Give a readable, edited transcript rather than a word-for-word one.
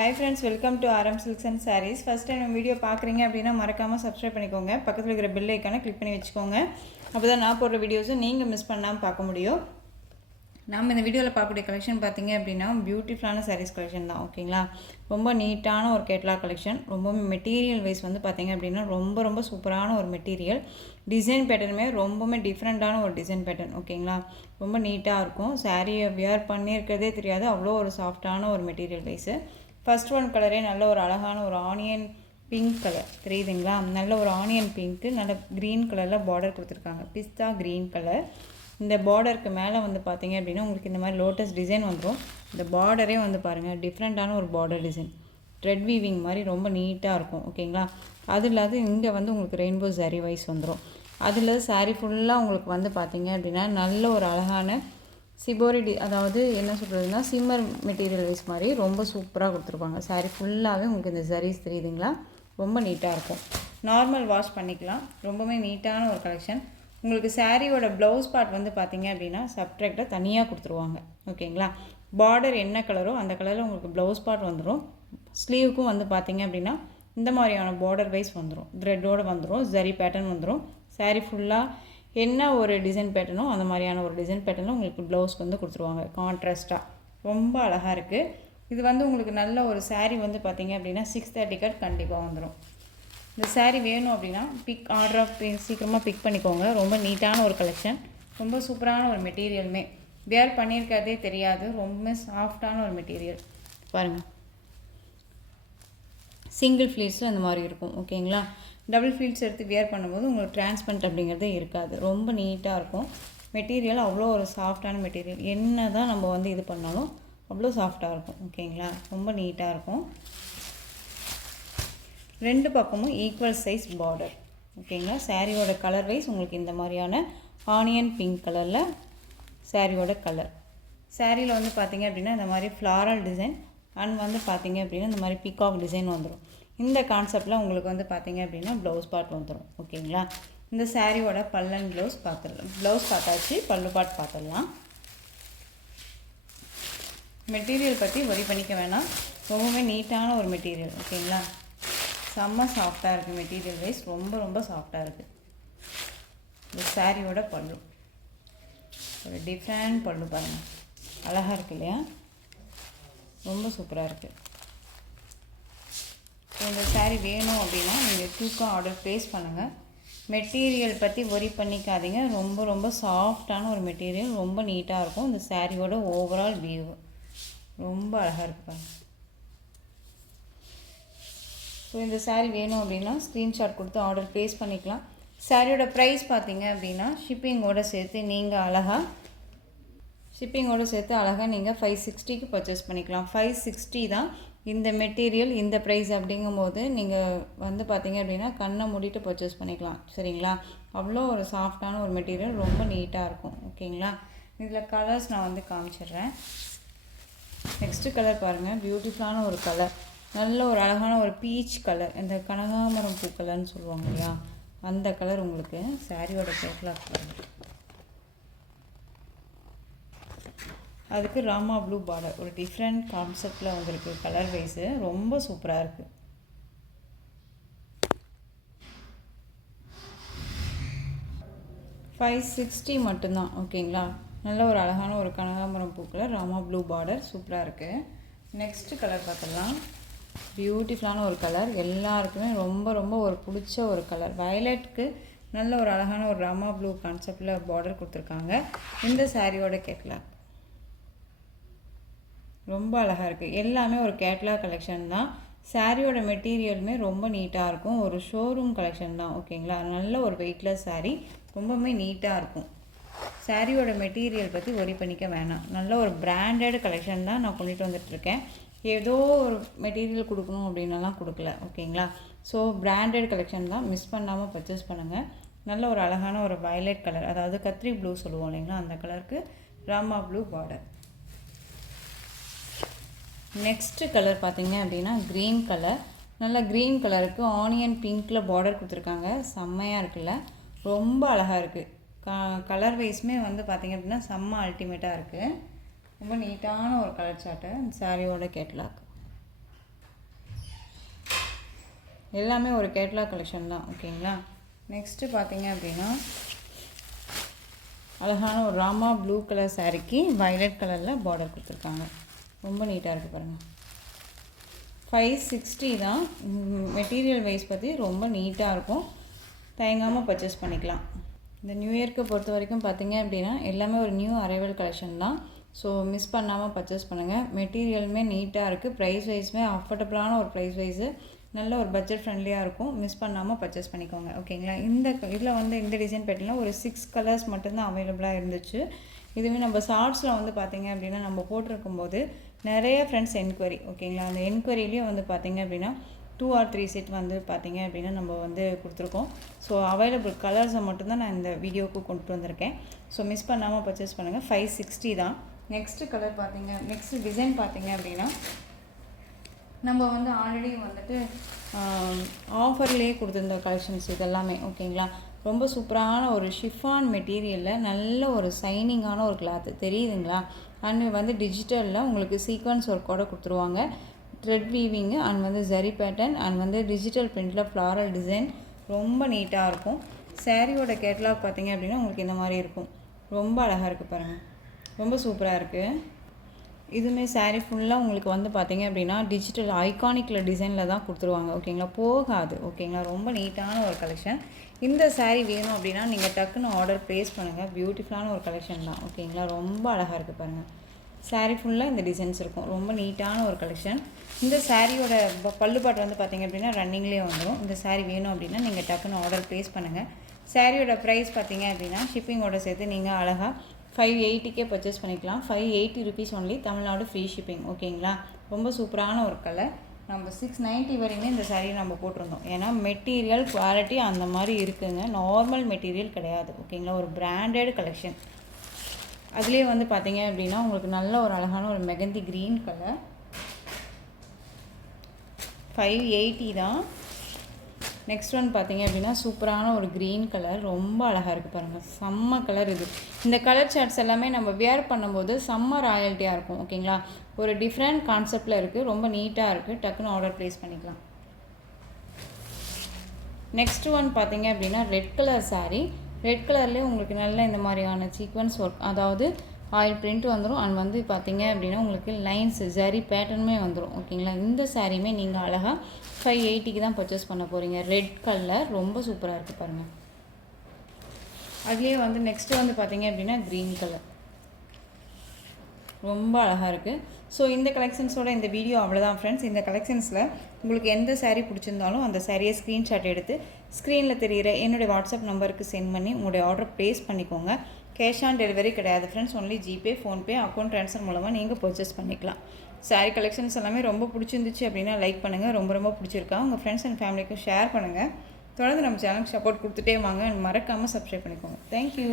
Hi friends, welcome to RM Silks and Sarees. First time நம்ம video பார்க்குறீங்க அப்படின்னா மறக்காமல் சப்ஸ்கிரைப் பண்ணிக்கோங்க. பக்கத்தில் இருக்கிற பெல் ஐக்கானை கிளிக் பண்ணி வச்சுக்கோங்க. அப்போ தான் நான் போடுற வீடியோஸும் நீங்கள் மிஸ் பண்ணாமல் பார்க்க முடியும். நம்ம இந்த வீடியோவில் பார்க்கக்கூடிய கலெக்ஷன் பார்த்தீங்க அப்படின்னா பியூட்டிஃபுல்லான சாரீஸ் கலெக்ஷன் தான். ஓகேங்களா, ரொம்ப நீட்டான ஒரு கேட்லாக் கலெக்ஷன். ரொம்ப மெட்டீரியல் வைஸ் வந்து பார்த்தீங்க அப்படின்னா ரொம்ப சூப்பரான ஒரு மெட்டீரியல். டிசைன் பேட்டர்னுமே ரொம்பவுமே டிஃப்ரெண்ட்டான ஒரு டிசைன் பேட்டர்ன். ஓகேங்களா, ரொம்ப நீட்டாக இருக்கும். சாரியை வியர் பண்ணியிருக்கிறதே தெரியாது, அவ்வளோ ஒரு சாஃப்டான ஒரு மெட்டீரியல் வைஸு. ஃபர்ஸ்ட் ஒன் கலரே நல்ல ஒரு அழகான ஒரு ஆனியன் பிங்க் கலர் தெரியுதுங்களா. நல்ல ஒரு ஆனியன் பிங்க்கு, நல்ல க்ரீன் கலரில் பார்டர் கொடுத்துருக்காங்க, பிஸ்தா க்ரீன் கலர். இந்த பார்டருக்கு மேலே வந்து பார்த்தீங்க அப்படின்னா உங்களுக்கு இந்த மாதிரி லோட்டஸ் டிசைன் வந்துடும். இந்த பார்டரே வந்து பாருங்கள், டிஃப்ரெண்ட்டான ஒரு பார்டர் டிசைன், த்ரெட் வீவிங் மாதிரி ரொம்ப நீட்டாக இருக்கும். ஓகேங்களா, அது இல்லாத இங்கே வந்து உங்களுக்கு ரெயின்போ சாரீ வைஸ் வந்துடும். அது இல்லாத சாரீ ஃபுல்லாக உங்களுக்கு வந்து பார்த்தீங்க அப்படின்னா நல்ல ஒரு அழகான சிபோரி அதாவது என்ன சொல்கிறதுனா சிம்மர் மெட்டீரியல் வைஸ் மாதிரி ரொம்ப சூப்பராக கொடுத்துருப்பாங்க. சாரீ ஃபுல்லாகவே உங்களுக்கு இந்த சாரீஸ் தெரியுதுங்களா, ரொம்ப நீட்டாக இருக்கும். நார்மல் வாஷ் பண்ணிக்கலாம். ரொம்பவே நீட்டான ஒரு கலெக்ஷன். உங்களுக்கு சாரியோட ப்ளவுஸ் பார்ட் வந்து பார்த்தீங்க அப்படின்னா சப்ட்ராக்டாக தனியாக கொடுத்துருவாங்க. ஓகேங்களா, பார்டர் என்ன கலரோ அந்த கலரில் உங்களுக்கு ப்ளவுஸ் பார்ட் வந்துடும். ஸ்லீவுக்கும் வந்து பார்த்தீங்க அப்படின்னா இந்த மாதிரியான பார்டர் வைஸ் வந்துடும், த்ரெட்டோடு வந்துடும், ஜரி பேட்டர்ன் வந்துடும். சாரீ ஃபுல்லாக என்ன ஒரு டிசைன் பேட்டர்னோ அந்த மாதிரியான ஒரு டிசைன் பேட்டர்னில் உங்களுக்கு ப்ளவுஸ்க்கு வந்து கொடுத்துருவாங்க கான்ட்ராஸ்ட்டாக. ரொம்ப அழகாக இருக்குது. இது வந்து உங்களுக்கு நல்ல ஒரு சாரீ வந்து பார்த்தீங்க அப்படின்னா 630 கட் கண்டிப்பாக வந்துடும். இந்த சாரீ வேணும் அப்படின்னா ஆர்டராக சீக்கிரமாக பிக் பண்ணிக்கோங்க. ரொம்ப நீட்டான ஒரு கலெக்ஷன், ரொம்ப சூப்பரான ஒரு மெட்டீரியலுமே. வேர் பண்ணியிருக்கிறதே தெரியாது, ரொம்ப சாஃப்டான ஒரு மெட்டீரியல். பாருங்கள், சிங்கிள் ஃப்ளீட்ஸும் அந்த மாதிரி இருக்கும். ஓகேங்களா, டபுள் ஃப்ளீட்ஸ் எடுத்து வியர் பண்ணும்போது உங்களுக்கு டிரான்ஸ்பரண்ட் அப்படிங்கிறதே இருக்காது. ரொம்ப நீட்டாக இருக்கும் மெட்டீரியல். அவ்வளோ ஒரு சாஃப்டான மெட்டீரியல். என்ன தான் நம்ம வந்து இது பண்ணாலும் அவ்வளோ சாஃப்டாக இருக்கும். ஓகேங்களா, ரொம்ப நீட்டாக இருக்கும். ரெண்டு பக்கமும் ஈக்குவல் சைஸ் பார்டர். ஓகேங்களா, சாரியோட கலர் வைஸ் உங்களுக்கு இந்த மாதிரியான ஆனியன் பிங்க் கலரில் சாரியோட கலர். சாரியில் வந்து பார்த்திங்க அப்படின்னா இந்த மாதிரி ஃப்ளாரல் டிசைன் அண்ட் வந்து பார்த்திங்க அப்படின்னா இந்த மாதிரி பீகாக் டிசைன் வந்துடும். இந்த கான்செப்டில் உங்களுக்கு வந்து பார்த்திங்க அப்படின்னா ப்ளவுஸ் பார்ட் வந்துடும். ஓகேங்களா, இந்த சாரியோட பல்லன் ப்ளவுஸ் பார்த்துடலாம். ப்ளவுஸ் பார்த்தாச்சு, பல்லு பார்ட் பார்த்துடலாம். மெட்டீரியல் பற்றி வரி பண்ணிக்க வேணாம், ரொம்பவே நீட்டான ஒரு மெட்டீரியல். ஓகேங்களா, செம்ம சாஃப்டாக இருக்குது மெட்டீரியல் வைஸ், ரொம்ப சாஃப்டாக இருக்குது. இந்த சாரியோட பல்லு ஒரு டிஃப்ரெண்ட் பல்லு பாருங்கள், அழகாக இருக்குது இல்லையா, ரொம்ப சூப்பராக இருக்குது. இந்த சாரீ வேணும் அப்படின்னா நீங்கள் குயிக்காக ஆர்டர் ப்ளேஸ் பண்ணுங்கள். மெட்டீரியல் பற்றி ஒரி பண்ணிக்காதீங்க, ரொம்ப சாஃப்டான ஒரு மெட்டீரியல், ரொம்ப நீட்டாக இருக்கும். இந்த சாரியோட ஓவரால் வியூ ரொம்ப அழகாக இருப்பாங்க. ஸோ இந்த சாரீ வேணும் அப்படின்னா ஸ்க்ரீன்ஷாட் கொடுத்து ஆர்டர் ப்ளேஸ் பண்ணிக்கலாம். சாரியோட ப்ரைஸ் பார்த்தீங்க அப்படின்னா ஷிப்பிங்கோடு சேர்த்து நீங்கள் அழகாக நீங்கள் 560க்கு பர்ச்சேஸ் பண்ணிக்கலாம். 560 தான் இந்த மெட்டீரியல், இந்த ப்ரைஸ் அப்படிங்கும்போது நீங்கள் வந்து பார்த்தீங்க அப்படின்னா கண்ணை மூடிட்டு பர்ச்சேஸ் பண்ணிக்கலாம். சரிங்களா, அவ்வளோ ஒரு சாஃப்டான ஒரு மெட்டீரியல், ரொம்ப நீட்டாக இருக்கும். ஓகேங்களா, இதில் கலர்ஸ் நான் வந்து காமிச்சிடுறேன். நெக்ஸ்ட்டு கலர் பாருங்கள், பியூட்டிஃபுல்லான ஒரு கலர், நல்ல ஒரு அழகான ஒரு பீச் கலர், இந்த கனகாமரம் பூ கலர்னு சொல்லுவாங்க இல்லையா, அந்த கலர் உங்களுக்கு சாரியோட கேட்லாக் கலர். அதுக்கு ராமா ப்ளூ பார்டர், ஒரு டிஃப்ரெண்ட் கான்செப்டில் உங்களுக்கு கலர் வைஸு ரொம்ப சூப்பராக இருக்குது. $560 மட்டும்தான். ஓகேங்களா, நல்ல ஒரு அழகான ஒரு கனகாம்பரம் பூக்கள், ராமா ப்ளூ பார்டர், சூப்பராக இருக்குது. நெக்ஸ்ட்டு கலர் பார்த்துடலாம். பியூட்டிஃபுல்லான ஒரு கலர், எல்லாருக்குமே ரொம்ப ஒரு பிடிச்ச ஒரு கலர். வயலட்டுக்கு நல்ல ஒரு அழகான ஒரு ராமா ப்ளூ கான்செப்டில் பார்டர் கொடுத்துருக்காங்க. இந்த சாரியோட கேட்லாக் ரொம்ப அழகாக இருக்குது. எல்லாமே ஒரு கேட்லாக் கலெக்ஷன் தான். சாரியோட மெட்டீரியலுமே ரொம்ப நீட்டாக இருக்கும். ஒரு ஷோரூம் கலெக்ஷன் தான். ஓகேங்களா, நல்ல ஒரு வெயிட்லெஸ் சாரீ, ரொம்பவுமே நீட்டாக இருக்கும். சாரியோட மெட்டீரியல் பற்றி ஒரி பண்ணிக்க வேணாம். நல்ல ஒரு பிராண்டட் கலெக்ஷன் தான் நான் கொண்டுட்டு வந்துட்டுருக்கேன். ஏதோ ஒரு மெட்டீரியல் கொடுக்கணும் அப்படின்னலாம் கொடுக்கல. ஓகேங்களா, ஸோ பிராண்டட் கலெக்ஷன் தான், மிஸ் பண்ணாமல் பர்ச்சேஸ் பண்ணுங்கள். நல்ல ஒரு அழகான ஒரு வயலட் கலர், அதாவது கத்ரி ப்ளூ சொல்லுவோம் இல்லைங்களா, அந்த கலருக்கு Rama blue border. Next colour பார்த்தீங்க அப்படின்னா க்ரீன் கலர், நல்ல க்ரீன் கலருக்கு ஆனியன் பிங்க்கில் பார்டர் கொடுத்துருக்காங்க. செம்மையாக இருக்குல்ல, ரொம்ப அழகாக இருக்குது. கலர் வைஸுமே வந்து பார்த்திங்க அப்படின்னா செம்ம அல்டிமேட்டாக இருக்குது. ரொம்ப நீட்டான ஒரு கலர் சார்ட்டு. சாரியோட கேட்லாக் எல்லாமே ஒரு கேட்லாக் கலெக்ஷன் தான். ஓகேங்களா. நெக்ஸ்ட்டு பார்த்தீங்க அப்படின்னா அழகான ஒரு ராமா ப்ளூ கலர் சாரீக்கு வயலட் கலரில் பார்டர் கொடுத்துருக்காங்க. ரொம்ப நீட்டாக இருக்குது பாருங்கள். 560 தான். மெட்டீரியல் வைஸ் பற்றி ரொம்ப நீட்டாக இருக்கும். தயங்காமல் பர்ச்சேஸ் பண்ணிக்கலாம். இந்த நியூ இயர்க்கு பொறுத்த வரைக்கும் பார்த்தீங்க அப்படின்னா எல்லாமே ஒரு நியூ அரைவல் கலெக்ஷன் தான். ஸோ மிஸ் பண்ணாமல் பர்ச்சேஸ் பண்ணுங்கள். மெட்டீரியலுமே நீட்டாக இருக்குது. ப்ரைஸ் வைஸுமே அஃபோர்டபுளான ஒரு ப்ரைஸ் வைஸு, நல்ல ஒரு பட்ஜெட் ஃப்ரெண்ட்லியாக இருக்கும். மிஸ் பண்ணாமல் பர்ச்சேஸ் பண்ணிக்கோங்க. ஓகேங்களா. இதில் இந்த டிசைன் பேட்டர்னில் ஒரு 6 கலர்ஸ் மட்டும்தான் அவைலபிளாக இருந்துச்சு. இதுவே நம்ம ஷார்ட்ஸில் பார்த்தீங்க அப்படின்னா நம்ம போட்டிருக்கும்போது நிறைய ஃப்ரெண்ட்ஸ் என்கொயரி. ஓகேங்களா. அந்த என்கொயரிலேயே பார்த்தீங்க அப்படின்னா 2 or 3 செட் பார்த்தீங்க அப்படின்னா நம்ம கொடுத்துருக்கோம். ஸோ அவைலபிள் கலர்ஸை மட்டும்தான் நான் இந்த வீடியோவுக்கு கொண்டு வந்திருக்கேன். ஸோ மிஸ் பண்ணாமல் பர்ச்சேஸ் பண்ணுங்கள். 560 தான். நெக்ஸ்ட் டிசைன் பார்த்தீங்க அப்படின்னா நம்ம ஆல்ரெடி ஆஃபர்லேயே கொடுத்துருந்த கலெக்ஷன்ஸ் இதெல்லாமே. ஓகேங்களா. ரொம்ப சூப்பரான ஒரு ஷிஃபான் மெட்டீரியலில் நல்ல ஒரு சைனிங்கான ஒரு கிளாத்து தெரியுதுங்களா. அண்ட் டிஜிட்டலில் உங்களுக்கு சீக்வன்ஸ் ஒர்க்கோடு கொடுத்துருவாங்க. Thread weaving and zari pattern and digital பிரிண்டில் ஃப்ளாரல் டிசைன் ரொம்ப நீட்டாக இருக்கும். சாரியோட கேட்லாக் பார்த்தீங்க அப்படின்னா உங்களுக்கு இந்த மாதிரி இருக்கும். ரொம்ப அழகாக இருக்குது பாருங்கள். ரொம்ப சூப்பராக இருக்குது. இதுவுமே சாரீ ஃபுல்லாக உங்களுக்கு பார்த்தீங்க அப்படின்னா டிஜிட்டல் ஐகானிக்கில் டிசைனில் தான் கொடுத்துருவாங்க. ஓகேங்களா. போகாது. ஓகேங்களா. ரொம்ப நீட்டான ஒரு கலெக்ஷன். இந்த சாரீ வேணும் அப்படின்னா நீங்கள் டக்குன்னு ஆர்டர் ப்ளேஸ் பண்ணுங்கள். பியூட்டிஃபுல்லான ஒரு கலெக்ஷன் தான். ஓகேங்களா. ரொம்ப அழகாக இருக்குது பாருங்கள். சாரீ ஃபுல்லாக இந்த டிசைன்ஸ் இருக்கும். ரொம்ப நீட்டான ஒரு கலெக்ஷன். இந்த சாரியோட பல்லு பாட்டு பார்த்தீங்க அப்படின்னா ரன்னிங்லேயே வந்துடும். இந்த சாரீ வேணும் அப்படின்னா நீங்கள் டக்குன்னு ஆர்டர் ப்ளேஸ் பண்ணுங்கள். சாரியோட ப்ரைஸ் பார்த்தீங்க அப்படின்னா ஷிப்பிங்கோட சேர்த்து நீங்கள் அழகாக 580 பர்ச்சேஸ் பண்ணிக்கலாம். 580 rupees only. Tamil Nadu free shipping. ஓகேங்களா. ரொம்ப சூப்பரான ஒரு கலர். நம்ம 690 வரையுமே இந்த சாரியை நம்ம போட்டிருந்தோம். ஏன்னா மெட்டீரியல் குவாலிட்டி அந்த மாதிரி இருக்குதுங்க. நார்மல் மெட்டீரியல் கிடையாது. ஓகேங்களா. ஒரு பிராண்டட் கலெக்ஷன். அதுலேயே பார்த்தீங்க அப்படின்னா உங்களுக்கு நல்ல ஒரு அழகான ஒரு மெகந்தி க்ரீன் கலர். 580 தான். நெக்ஸ்ட் பார்த்தீங்க அப்படின்னா சூப்பரான ஒரு க்ரீன் கலர். ரொம்ப அழகாக இருக்குது பாருங்கள். செம்ம கலர் இது. இந்த கலர் சார்ட்ஸ் எல்லாமே நம்ம வியர் பண்ணும்போது செம்ம ராயல்ட்டியாக இருக்கும். ஓகேங்களா. ஒரு டிஃப்ரெண்ட் கான்செப்டில் இருக்குது. ரொம்ப நீட்டாக இருக்குது. டக்குன்னு ஆர்டர் ப்ளேஸ் பண்ணிக்கலாம். நெக்ஸ்ட் பார்த்தீங்க அப்படின்னா ரெட் கலர் சாரீ. ரெட் கலர்லேயே உங்களுக்கு நல்ல இந்த மாதிரியான சீக்வன்ஸ் ஒர்க், அதாவது ஆயில் பிரிண்ட் வந்துடும். அண்ட் பார்த்தீங்க அப்படின்னா உங்களுக்கு லைன்ஸ் ஜரி பேட்டர்னுமே வந்துடும். ஓகேங்களா. இந்த சாரியுமே நீங்கள் அழகாக 580 தான் பர்ச்சேஸ் பண்ண போகிறீங்க. ரெட் கலர் ரொம்ப சூப்பராக இருக்குது பாருங்கள். அதுலேயே நெக்ஸ்ட்டு பார்த்தீங்க அப்படின்னா க்ரீன் கலர் ரொம்ப அழகாக இருக்குது. ஸோ இந்த கலெக்ஷன்ஸோட இந்த வீடியோ அவ்வளோதான் ஃப்ரெண்ட்ஸ். இந்த கலெக்ஷன்ஸில் உங்களுக்கு எந்த சாரீ பிடிச்சிருந்தாலும் அந்த சாரியை ஸ்க்ரீன்ஷாட் எடுத்து ஸ்க்ரீனில் தெரிகிற என்னுடைய வாட்ஸ்அப் நம்பருக்கு சென்ட் பண்ணி உங்களுடைய ஆர்டர் ப்ளேஸ் பண்ணிக்கோங்க. கேஷ் ஆன் டெலிவரி கிடையாது friends. Only GPay, PhonePe, account transfer மூலமாக நீங்கள் பர்ச்சேஸ் பண்ணிக்கலாம். சாரீ கலெக்ஷன்ஸ் எல்லாமே ரொம்ப பிடிச்சிருந்துச்சு அப்படின்னா லைக் பண்ணுங்கள். ரொம்ப பிடிச்சிருக்கா உங்கள் ஃப்ரெண்ட்ஸ் அண்ட் ஃபேமிலிக்கும் ஷேர் பண்ணுங்கள். தொடர்ந்து நம்ம சேனலுக்கு சப்போர்ட் கொடுத்துட்டே வாங்க. மறக்காமல் சப்ஸ்கிரைப் பண்ணிக்கோங்க. தேங்க்யூ.